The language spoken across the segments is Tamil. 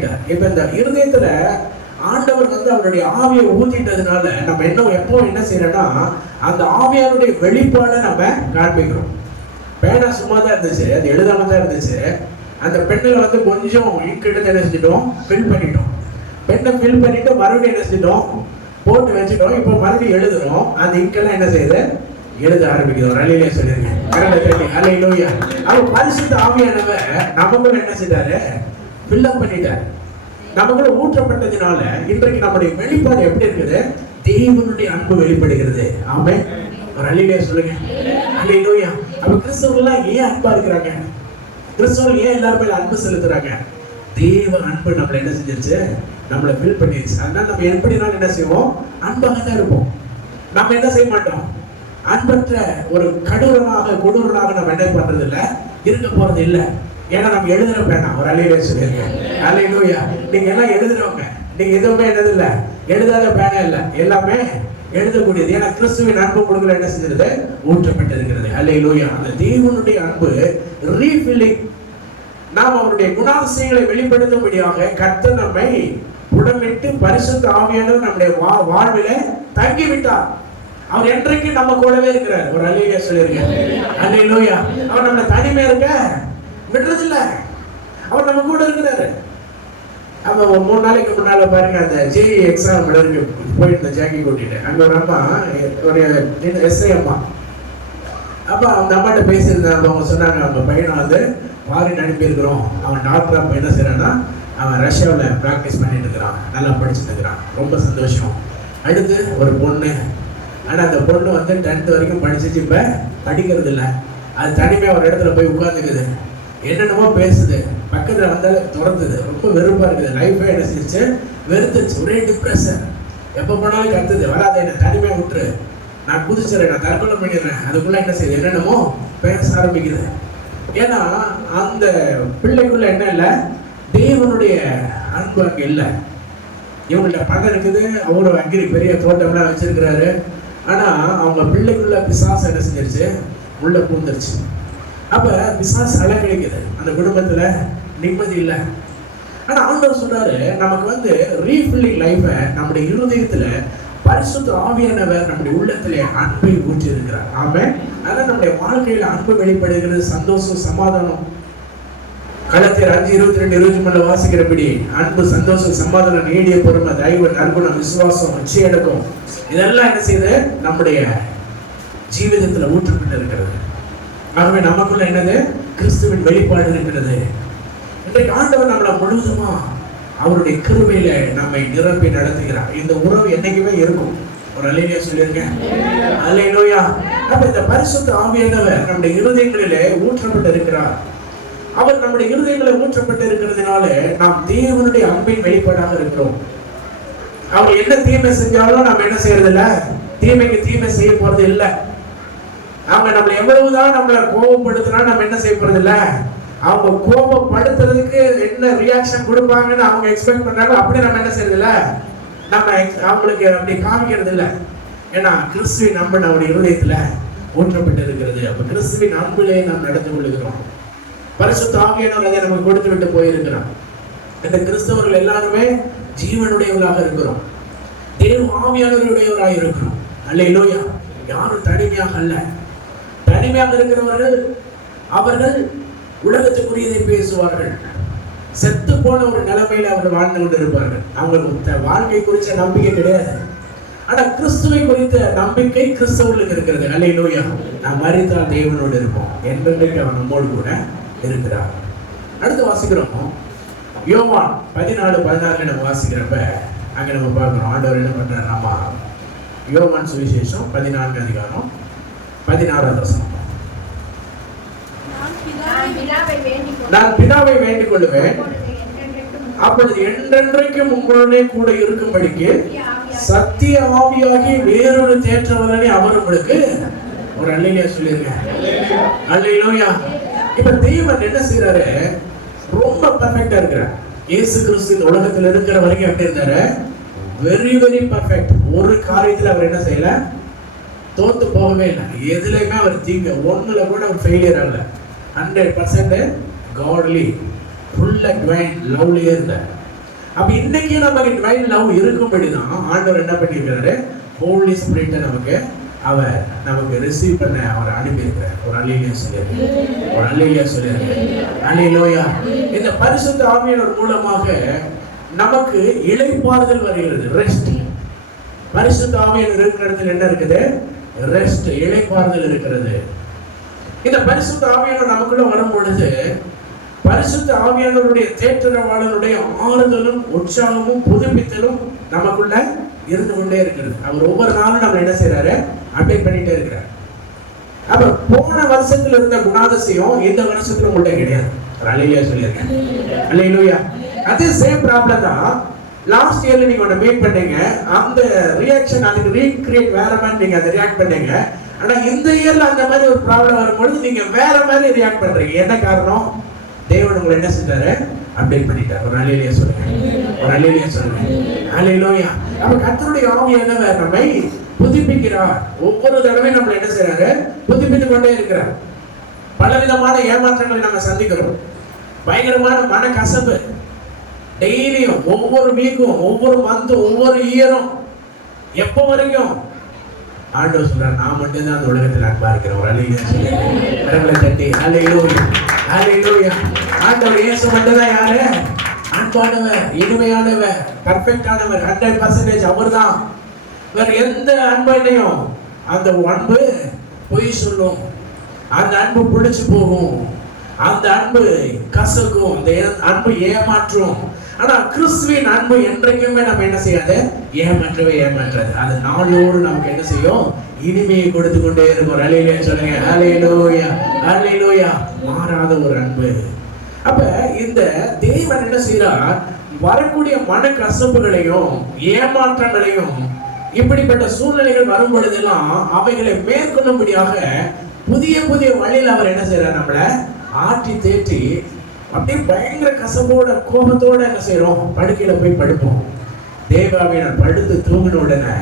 பண்ணிட்டார். இப்ப இந்த இருதயத்துல ஆண்டவர் வந்து அவருடைய ஆவியை ஊத்திட்டதுனால நம்ம எப்போ என்ன செய்யறோம்னா அந்த ஆவியாருடைய வெளிப்பாடை நம்ம காண்பிக்கிறோம். பேனா சும்மா தான் இருந்துச்சு, அது எழுதாம தான் இருந்துச்சு. அந்த பெண்ணில் வந்து கொஞ்சம் இங்க் எடுத்து என்ன செஞ்சிட்டோம், ஃபில் பண்ணிட்டோம். பெண்ணை ஃபில் பண்ணிட்டு மறுபடியும் என்ன செஞ்சிட்டோம், போட்டு வச்சுட்டோம். இப்போ மறுபடியும் எழுதுறோம். அந்த இங்கெல்லாம் என்ன செய்யுது, எழுத ஆரம்பிக்கிறோம். ரலிலே சொல்லிருங்க, அல்லேலூயா. அவர் பரிசுத்த ஆவியானவர் நமக்குள்ள என்ன செய்தாரு, ஃபில்அப் பண்ணிட்டார். நமக்குள்ள ஊற்றப்பட்டதுனால இன்றைக்கு நம்முடைய வெளிப்பாடு எப்படி இருக்குது, தேவனுடைய அன்பு வெளிப்படுகிறது. ஆமென். ஒரு அல்லேலூயா சொல்லுங்க, அல்லேலூயா. அப்ப கிறிஸ்தவர்கள் ஏன் அன்பா இருக்கிறாங்க, கிறிஸ்தவர்கள் ஏன் எல்லாரும் மேல அன்பு செலுத்துறாங்க, தேவ அன்பு நம்மளை என்ன செஞ்சிருச்சு, நம்மளை ஃபில் பண்ணிருச்சு. அதனால நம்ம எப்படினாலும் என்ன செய்வோம், அன்பாக தான் இருப்போம். நம்ம என்ன செய்ய மாட்டோம், அன்பற்ற ஒரு கொடூரனாக நம்ம என்ன பண்றது இல்லை, இருக்க போறது இல்லை. ஏன்னா நம்ம எழுதுற பேனா, ஒரு அல்லேலூயா சொல்லியிருக்கேன், அல்லேலூயா. நீங்க எல்லாம் எழுதுறவங்க, நீங்க எதுவுமே என்னது இல்லை, எழுதாத பேனா இல்லை, எல்லாமே எழுதக்கூடியது. ஏன்னா கிறிஸ்துவின் அன்பு கொடுக்கல என்ன செஞ்சிருது, ஊற்றப்பட்டிருக்கிறது. அல்லேலூயா. அந்த தேவனுடைய அன்பு ரீஃபில்லிங், நாம் அவருடைய குணாதிசயங்களை வெளிப்படுத்தும்படியாக கர்த்தர் நம்மை உடமிட்டு பரிசுத்த ஆவியானவர் நம்முடைய வாழ்வில தங்கிவிட்டார். அவர் என்றைக்கு நம்ம கூடவே இருக்கிறார். ஒரு அல்லேலூயா சொல்லிருங்க, அல்லேலூயா. அவர் நம்மளை தனிமையா இருக்க விடுறதில்ல, அவர் நம்ம கூட இருக்கிறாரு. அப்ப 3 நாளைக்கு முன்னால பாருங்க, அந்த ஜேஇ எக்ஸாம் எழுதி போயிருந்த ஜாக்கி கூட்டிட்டு அங்க ஒரு அம்மா, ஒரு எஸ்ஐ அம்மா. அப்ப அந்த அம்மாட்ட பேசியிருந்தாங்க. அவங்க சொன்னாங்க, அவங்க பையனை வந்து ஃபாரின் அனுப்பியிருக்கிறோம், அவன் டாக்டர். அப்போ என்ன செய்யறான்னா, அவன் ரஷ்யாவில் ப்ராக்டிஸ் பண்ணிட்டு இருக்கிறான், நல்லா படிச்சுட்டு இருக்கிறான், ரொம்ப சந்தோஷம். அடுத்து ஒரு பொண்ணு, ஆனால் அந்த பொண்ணு வந்து 10th வரைக்கும் படிச்சிச்சு, இப்போ படிக்கிறது இல்லை. அது தனிமையாக ஒரு இடத்துல போய் உட்காந்துக்குது, என்னென்னமோ பேசுது, பக்கத்தில் வந்தாலும் துறந்துது, ரொம்ப வெறுப்பாக இருக்குது. லைஃபே என்ன செஞ்சிச்சு, வெறுத்துச்சு, ஒரே டிப்ரெஷன். எப்போ போனாலும் கத்துது, வராத என்ன தனிமையாக விட்டுரு, நான் குதிச்சிடறேன், நான் தற்கொலை பண்ணிடுறேன். அதுக்குள்ள என்ன செய்யுது, என்னென்னமோ பேச ஆரம்பிக்குது. ஏன்னா அந்த பிள்ளைக்குள்ள என்ன இல்லை, தேவனுடைய அன்பு அங்கே இல்லை. இவங்கள்ட்ட பணம் இருக்குது, அவரு அங்கிரி பெரிய தோட்டம்லாம் வச்சிருக்கிறாரு. ஆனா அவங்க பிள்ளைக்குள்ள பிசாசு என்ன செஞ்சிருச்சு, உள்ள பூந்துருச்சு. அப்ப பிசாசு அலக்கழிக்குது, அந்த குடும்பத்துல நிம்மதி இல்லை. ஆனா ஆண்டவர் சொல்றாரு, நமக்கு வந்து ரீஃபில்லிங் லைஃபை நம்முடைய இருதயத்துல பரிசுத்த ஆவியானவர் நம்முடைய உள்ளத்திலே அன்பை ஊற்றி இருக்கிறார். ஆமென். அதனால நம்முடைய வாழ்க்கையில அன்பு வெளிப்படுகிறது, சந்தோஷம், சமாதானம். கலத்தியர் 5:22-23 வாசிக்கிறபடி அன்பு, சந்தோஷம், சமாதானம், நீடிய பொறுமை, தயவு, நற்குணம், விசுவாசம், நிச்சயடக்கம், இதெல்லாம் என்ன செய்யுது, நம்முடைய ஜீவிதத்துல ஊற்றப்பட்டு இருக்கிறது. ஆகவே நமக்குள்ள என்னது, கிறிஸ்துவின் வெளிப்பாடு இருக்கிறது. இன்றைக்கு ஆண்டவர் நம்மளை முழுவதுமா அவருடைய கிருபையில நம்மை நிரப்பி நடத்துகிறார். இந்த உறவு என்னைக்குமே இருக்கும். ஒரு அல்லேலூயா சொல்லிருங்க, அல்லேலூயா. அப்ப இந்த பரிசுத்த ஆவியானவர் நம்முடைய இருதயங்களிலே ஊற்றப்பட்டு இருக்கிறார். அவர் நம்முடைய இருதயங்களை ஊற்றப்பட்டு இருக்கிறதுனால நாம் தேவனுடைய அன்பின் வெளிப்பாடாக இருக்கிறோம். அவர் என்ன தீமை செஞ்சாலும் நம்ம என்ன செய்யறது இல்ல, தீமைக்கு தீமை செய்ய போறது இல்ல. அவங்க நம்மளை எவ்வளவுதான் நம்மளை கோபப்படுத்தினா நம்ம என்ன செய்ய போறது இல்ல, அவங்க கோபப்படுத்துறதுக்கு என்ன ரியாக்ஷன் கொடுப்பாங்கன்னு அவங்க எக்ஸ்பெக்ட் பண்றாங்க, அப்படி நம்ம என்ன செய்யறது இல்ல, நம்ம அவங்களுக்கு அப்படி காமிக்கிறது இல்லை. ஏன்னா கிறிஸ்துவின் அன்பு நம்முடைய இருதயத்துல ஊற்றப்பட்டு இருக்கிறது. அப்ப கிறிஸ்துவின் அன்பிலே நாம் நடந்து கொள்கிறோம். பரிசுத்த ஆவியானவர் அதை நமக்கு கொடுத்து விட்டு போயிருக்கிறார். இந்த கிறிஸ்தவர்கள் எல்லாருமே ஜீவனுடையவர்களாக இருக்கிறோம், தேவ ஆவியானவருடையவராக இருக்கிறோம். அல்லேலூயா. யாரும் தனிமையாக அல்ல. தனிமையாக இருக்கிறவர்கள் அவர்கள் உலகத்துக்குரியதை பேசுவார்கள், செத்து போன ஒரு நிலைமையில அவர்கள் வாழ்ந்து கொண்டு இருப்பார்கள். அவங்களுக்கு வாழ்க்கை குறித்த நம்பிக்கை கிடையாது. ஆனா கிறிஸ்துவை குறித்த நம்பிக்கை கிறிஸ்தவர்களுக்கு இருக்கிறது. அல்லேலூயா. நாம் மரித்தால் தேவனோடு இருப்போம், என்றைக்கு அவன் நம்மோடு கூட இருக்கிறார். அடுத்து வாசிக்கிறோம், யோவான் 14:16 நம்ம வாசிக்கிறப்ப அங்க நம்ம பார்க்கிறோம் ஆண்டவர் என்ன பண்றாரு. நம்ம யோவான் சுவிசேஷம் 14:16 நான் பிதாவை வேண்டிக் கொள்ளுவேன், அப்பொழுது என்றென்றைக்கும் உங்களுடைய கூட இருக்கும்படிக்கு சத்திய ஆவியாகி வேறொரு தேற்றவரனை அவர் உங்களுக்கு. ஒரு அல்லேலூயா சொல்லிருங்க, அல்லேலூயா. இப்ப தெய்வன் என்ன செய்யறாரு, ரொம்ப பர்ஃபெக்டா இருக்கிறார். இயேசு கிறிஸ்து இந்த உலகத்துல இருக்கிற வரைக்கும் எப்படி இருந்தாரு, வெரி வெரி பர்ஃபெக்ட். ஒரு காரியத்துல அவர் என்ன செய்யல, தோத்து போகவே இல்லை. எதுலையுமே அவர் தீங்க ஒண்ணுல கூட அவர் ஃபெயிலியர் ஆகல. 100% காட்லி, ஃபுல் அண்ட் டிவைன் லவ்லியே இருந்தார். அப்ப இன்னைக்கு நமக்கு டிவைன் லவ் இருக்கும்படிதான் ஆண்டவர் என்ன பண்ணியிருக்கிறாரு, ஹோலி ஸ்பிரிட்டை அவர் நமக்கு ரிசீவ் பண்ண அவர் அனுப்பியிருக்கிறார். ஒரு அல்லேலூயா சொல்லியிருக்காரு, ஒரு அல்லேலூயா சொல்லியிருக்காரு. அல்லேலூயா. இந்த பரிசுத்த ஆவியானவர் மூலமாக நமக்கு இளைப்பாறுதல் வருகிறது, ரெஸ்ட். பரிசுத்த ஆவியானவர் இருக்கிற இடத்துல என்ன இருக்குது, ரெஸ்ட், இளைப்பாறுதல் இருக்கிறது. இந்த பரிசுத்த ஆவியானவர் நமக்குள்ள வரும் பொழுது பரிசுத்த ஆவியானவருடைய தேற்றரவாளனுடைய ஆறுதலும் உற்சாகமும் புதுப்பித்தலும் நமக்குள்ள இருந்து கொண்டே இருக்கிறது. அவர் ஒவ்வொரு நாளும் நம்ம என்ன செய்யறாரு, அப்டேட் பண்ணிட்டே இருக்கிறார். அவர் போன வருஷத்துல இருந்த குணாதிசயம் இந்த வருஷத்துல உங்கள்ட்ட கிடையாது. அல்லேலூயா சொல்லியிருக்கேன். அல்லேலூயா. அதே சேம் ப்ராப்ளம் தான் லாஸ்ட் இயர்ல நீங்க ஒன்று மீட் பண்ணீங்க, அந்த ரியாக்ஷன் அதுக்கு ரீக்ரியேட் வேற மாதிரி நீங்க அதை ரியாக்ட் பண்ணீங்க. ஆனா இந்த இயர்ல அந்த மாதிரி ஒரு ப்ராப்ளம் வரும்பொழுது நீங்க வேற மாதிரி ரியாக்ட் பண்றீங்க. என்ன காரணம்? தேவன் உங்களை என்ன செஞ்சாரு, அப்டேட் பண்ணிட்டார். ஒரு அல்லேலூயா சொல்லுங்க, ஒரு அல்லேலூயா சொல்லுங்க. அல்லேலூயா. அப்ப கர்த்தருடைய ஆவியானவர் நம்மை புதுப்பிக்கிறார். ஒவ்வொரு தடவையும் நம்ம என்ன செய்யறாரு, புதுப்பித்துக் கொண்டே இருக்கிறார். பலவிதமான ஏமாற்றங்களை நம்ம சந்திக்கிறோம். பயங்கரமான மன கசப்பு டெய்லியும், ஒவ்வொரு வீக்கும், ஒவ்வொரு மந்தும், ஒவ்வொரு இயரும், எப்போ வரைக்கும் ஆண்டவர் சொல்றார், நான் மட்டும்தான் அந்த உலகத்தில் அன்பா இருக்கிறேன். ஒரு அல்லேலூயா சொல்லுங்க, கரங்களை தட்டி. அல்லேலூயா, அல்லேலூயா. ஆண்டவர் இயேசு மட்டும்தான் யாரு, அன்பானவர், இனிமையானவர், பர்ஃபெக்டானவர், 100% அவர்தான். வேற எந்த அன்பையும் அந்த அன்பு பொய் சொல்லும், அந்த அன்பு பிடிச்சு போகும், அந்த அன்பு கசக்கும், அந்த அன்பு ஏமாற்றும். ஆனா கிறிஸ்துவின் அன்பு என்றைக்குமே நம்ம என்ன செய்யாது, ஏமாற்றவே ஏமாற்றாது. அது நாளோடு நமக்கு என்ன செய்யும், இனிமையை கொடுத்து கொண்டே இருக்கும். அல்லேலூயா சொல்லுங்க, அல்லேலூயா, அல்லேலூயா. மாறாத ஒரு அன்பு. அப்ப இந்த தேவன் என்ன செய்யறார், வரக்கூடிய மன கசப்புகளையும் ஏமாற்றங்களையும் இப்படிப்பட்ட சூழ்நிலைகள் வரும் பொழுதெல்லாம் அவைகளை மேற்கொள்ளும்படியாக புதிய புதிய வழியில் அவர் என்ன செய்யறார், நம்மளை ஆற்றி தேற்றி அப்படியே பயங்கர கசப்போட கோபத்தோட என்ன செய்யறோம், படுக்கையில போய் படுப்போம். தேவாவியனர் படுத்து தூங்கின உடனே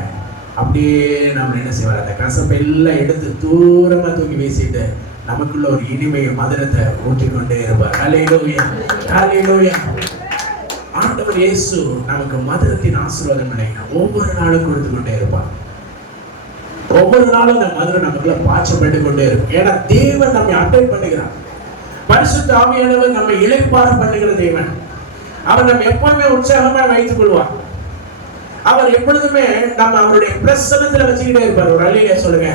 அப்படியே நம்ம என்ன செய்வார், அந்த கசப்பை எல்லாம் எடுத்து தூரமா தூக்கி வீசிட்டு நமக்குள்ள ஒரு இனிமையை மதுரத்தை ஊற்றிக்கொண்டே இருப்பார். அல்லேலூயா, அல்லேலூயா. ஆண்டவர் இயேசு நமக்கு மதுரத்தின் ஆசீர்வாதங்களை ஒவ்வொரு நாளும் கொடுத்து கொண்டே இருப்பார். ஒவ்வொரு நாளும் அந்த மதுரை நமக்குள்ள பாய்ச்சப்பட்டு கொண்டே இருக்கும். ஏன்னா தேவன் நம்மை அப்டேட் பண்ணுகிறார். பரிசுத்த ஆவியானவர் நம்மை இளைப்பாற பண்ணுகிற தேவன். அவர் நம்ம எப்பவுமே உற்சாகமா வைத்துக் கொள்வார். அவர் எப்பொழுதுமே நம்ம அவருடைய பிரசன்னத்துல வச்சுக்கிட்டே இருப்பார். ஒரு அல்லேலூயா சொல்லுங்க,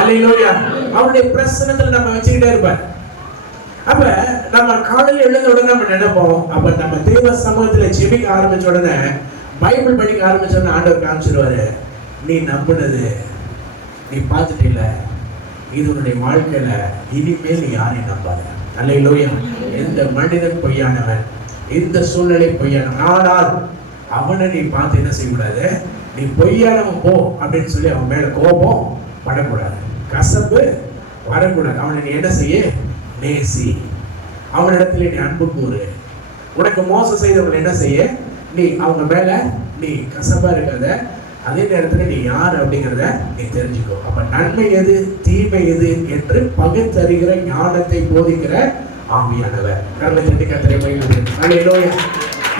அல்லேலூயா. அவருடைய பிரசன்னத்துல நம்ம வச்சுக்கிட்டே இருப்பார். அப்ப நம்ம காலையில் எழுந்த உடனே நம்ம நினைப்போம், அப்ப நம்ம தேவ சமூகத்துல ஜெபிக்க ஆரம்பிச்ச உடனே, பைபிள் படிக்க ஆரம்பிச்ச உடனே ஆண்டவர் காமிச்சிருவாரு, நீ நம்பினது நீ பார்த்துட்டு இல்ல, இது உன்னுடைய வாழ்க்கையில இனிமேல் நீ யாரையும் நம்பாத. அல்லேலூயா. எந்த மனிதன் பொய்யானவன், இந்த சூழ்நிலை பொய்யானவன், ஆனால் அவனை நீ பார்த்து என்ன செய்யக்கூடாது, நீ பொய்யானவன் போ அப்படின்னு சொல்லி அவன் மேல கோபம் படக்கூடாது, கசப்பு வரக்கூடாது. அவனை நீ என்ன செய்ய, நேசி. அவனிடத்துல நீ அன்பு கூறு. உனக்கு மோசம் செய்தவங்களை என்ன செய்ய, நீ அவங்க மேல நீ கசப்பா இருக்காத. அதே நேரத்துல நீ யார் அப்படிங்கிறத நீ தெரிஞ்சுக்கோ. அப்ப நன்மை எது தீமை எது என்று பகுத்தறிகிற ஞானத்தை போதிக்கிற ஆவியானவர். கர்லை தட்டி கர்த்தரை மகிமைப்படுத்துங்கள். அல்லேலூயா.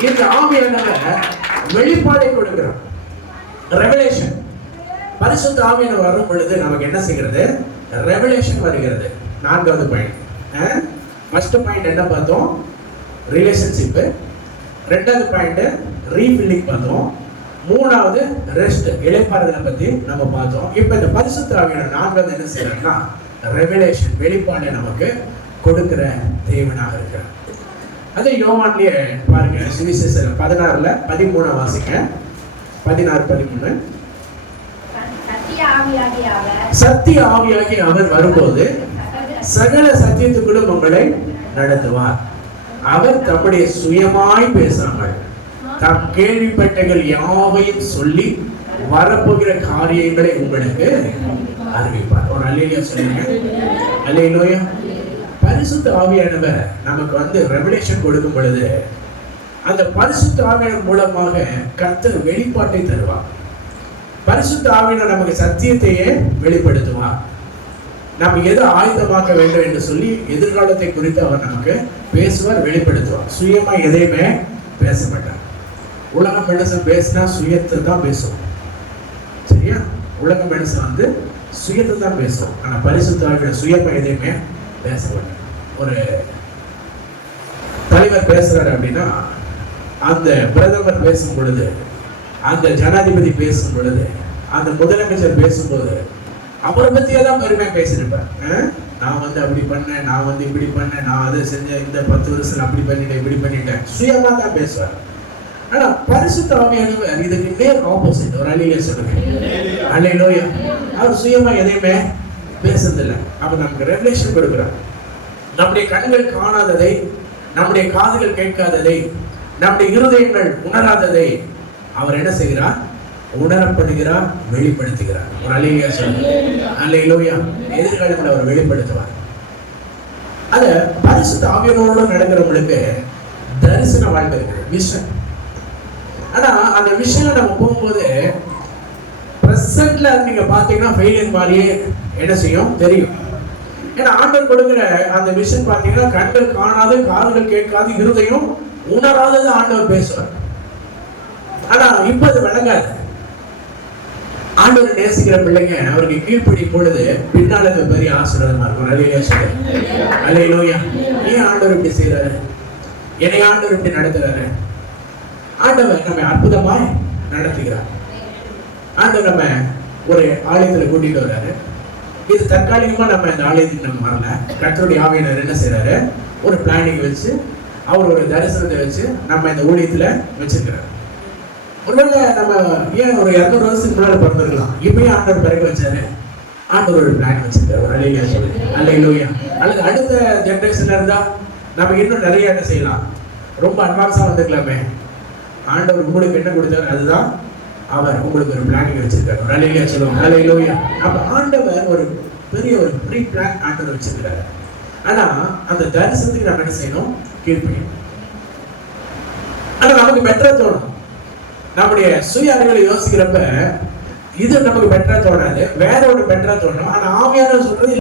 இந்த ஆவியானவர் வெளிப்பாடை கொடுக்கிறார், ரெவலேஷன். பரிசுத்த ஆவியானவர் வரும் பொழுது நமக்கு என்ன செய்கிறது, ரெவலேஷன் வருகிறது. 4வது பாயிண்ட். ஃபர்ஸ்ட் பாயிண்ட் என்ன பார்த்தோம், ரிலேஷன்ஷிப். 2வது பாயிண்ட் ரீஃபில்லிங் பார்த்தோம். 3வது ரெஸ்ட், இளைப்பாறுதலை பத்தி நம்ம பார்த்தோம். இப்ப இந்த பரிசுத்த ஆவியானவர் 4வது என்ன செய்யறாருன்னா ரெவலேஷன், வெளிப்பாடை நமக்கு கொடுக்கிற தேவனாக இருக்கிறார். அதே யோவான்லயே பாருங்க, சுவிசேஷம் 16:13 வாசிக்க. 16:13. சத்திய ஆவியாகிய அவர் வரும்போது சகல சத்தியத்துக்குள்ளும் உங்களை நடத்துவார். அவர் தம்முடைய சுயமாய் பேசாமல் தாம் கேள்விப்பட்டகள் யாவையும் சொல்லி வரப்போகிற காரியங்களை உங்களுக்கு அறிவிப்பார். ஒரு அல்லேலூயா சொல்லுங்க, அல்லேலூயா. பரிசுத்த ஆவியானவர் நமக்கு ரெவலேஷன் கொடுக்கும் பொழுது அந்த பரிசுத்த ஆவியானவர் மூலமாக கர்த்தர் வெளிப்பாட்டை தருவார். பரிசுத்த ஆவியானவர் நமக்கு சத்தியத்தையே வெளிப்படுத்துவார். நாம் எதை ஆயுதமாக்க வேண்டும் என்று சொல்லி எதிர்காலத்தை குறித்து அவர் நமக்கு பேசுவார், வெளிப்படுத்துவார். சுயமா எதையுமே பேச மாட்டார். உலக மனுஷன் பேசினா சுயத்தை தான் பேசும். சரியா? உலக மனுஷன் வந்து சுயத்தை தான் பேசும். ஆனா பரிசுத்த ஆவியோட சுயமா எதையுமே பேசவில்லை. ஒரு தலைவர் பேசுறாரு அப்படின்னா அந்த பிரதமர் பேசும் பொழுது, அந்த ஜனாதிபதி பேசும் பொழுது, அந்த முதலமைச்சர் பேசும்போது அவரை பத்தியே தான் பெருமையா பேசிருப்பேன். நான் வந்து அப்படி பண்ணேன், நான் வந்து இப்படி பண்ணேன், நான் அதை செஞ்சேன், இந்த 10 வருஷம் அப்படி பண்ணிட்டேன், இப்படி பண்ணிட்டேன், சுயமா தான் பேசுவார். ஆனா பரிசுத்த ஆவியானவர் இதுக்கு நேர் ஆப்போசிட். ஒரு அல்லேலூயா சொல்லுங்க. அல்லேலூயா. அவர் சுயமா எதையுமே பேசுறதில்லை. அப்ப நமக்கு ரெவலேஷன் கொடுக்கிறார். நம்முடைய கண்கள் காணாததை, நம்முடைய காதுகள் கேட்காததை, நம்முடைய இருதயங்கள் உணராததை அவர் என்ன செய்கிறார்? உணரப்படுகிறார், வெளிப்படுத்துகிறார். ஒரு அல்லேலூயா சொல்லுங்க. அல்லேலூயா. எதிர்காலத்தில் அவர் வெளிப்படுத்துவார். அத பரிசுத்த ஆவியானவரோடு நடக்கிறவங்களுக்கு தரிசன வாழ்க்கை இருக்கு, விஷன். ஆனா அந்த விஷயம் நம்ம போகும்போது பிரசன்ட்ல நீங்க பாத்தீங்கன்னா ஃபெயிலியர் மாதிரியே என்ன செய்யும் தெரியும். ஏன்னா ஆண்டவர் கொடுக்கிற அந்த விஷன் பாத்தீங்கன்னா கண்கள் காணாது, காதுகள் கேட்காது, இருதயம் உணராதது ஆண்டவர் பேசுவார். ஆனா இப்ப அது விளங்காது. ஆண்டவர் நேசிக்கிற பிள்ளைங்க அவருக்கு கீழ்ப்படியும் பொழுது பின்னால பெரிய ஆசீர்வாதமா இருக்கும். அல்லேலூயா சொல்லுங்க. அல்லேலூயா. ஏன் ஆண்டவர் இப்படி செய்யறாரு? என்னை ஆண்டவர் இப்படி நடத்துறாரு? ஆண்டவர் நம்ம அற்புதமாய் நடத்துகிறார். ஆண்டவர் நம்ம ஒரு ஆலயத்துல கூட்டிட்டு வர்றாரு. இது தற்காலிகமா நம்ம இந்த ஆலயத்துக்கு நம்ம வரல. கர்த்தருடைய ஆவியானவர் என்ன செய்யறாரு? ஒரு பிளானிங் வச்சு, அவர் ஒரு தரிசனத்தை வச்சு நம்ம இந்த ஊழியத்துல வச்சிருக்கிறார். ஒருவேளை நம்ம ஏன் ஒரு 200 வருஷத்துக்கு முன்னாடி பிறந்திருக்கலாம், இப்பயும் ஆண்டவர் பிறகு வச்சாரு. ஆண்டவர் ஒரு பிளான் வச்சிருக்காரு. ஒரு அல்லேலூயா சொல்லுங்க. அல்லேலூயா. அல்லது அடுத்த ஜெனரேஷன்ல இருந்தா நம்ம இன்னும் நிறைய என்ன செய்யலாம், ரொம்ப அட்வான்ஸா வந்துக்கலாமே. ஆண்டவர் உங்களுக்கு என்ன கொடுத்தாரு, அதுதான் அவர் உங்களுக்கு ஒரு பிளானிங் வச்சிருக்காரு. ஒரு அல்லேலூயா சொல்லுவோம். அல்லேலூயா. அப்ப ஆண்டவர் ஒரு பெரிய ஒரு ப்ரீ பிளான் ஆண்டவர் வச்சிருக்காரு. ஆனா அந்த தரிசனத்துக்கு நம்ம என்ன செய்யணும்? கீழ்ப்படியணும். ஆனா நமக்கு பெட்டரா தோணும். நம்முடைய சுய அறிவுகளை யோசிக்கிறப்ப இது நமக்கு பெட்டரா தோணாது, வேற ஒரு பெட்டரா தோணும். ஆனா ஆவியானவர் சொல்றது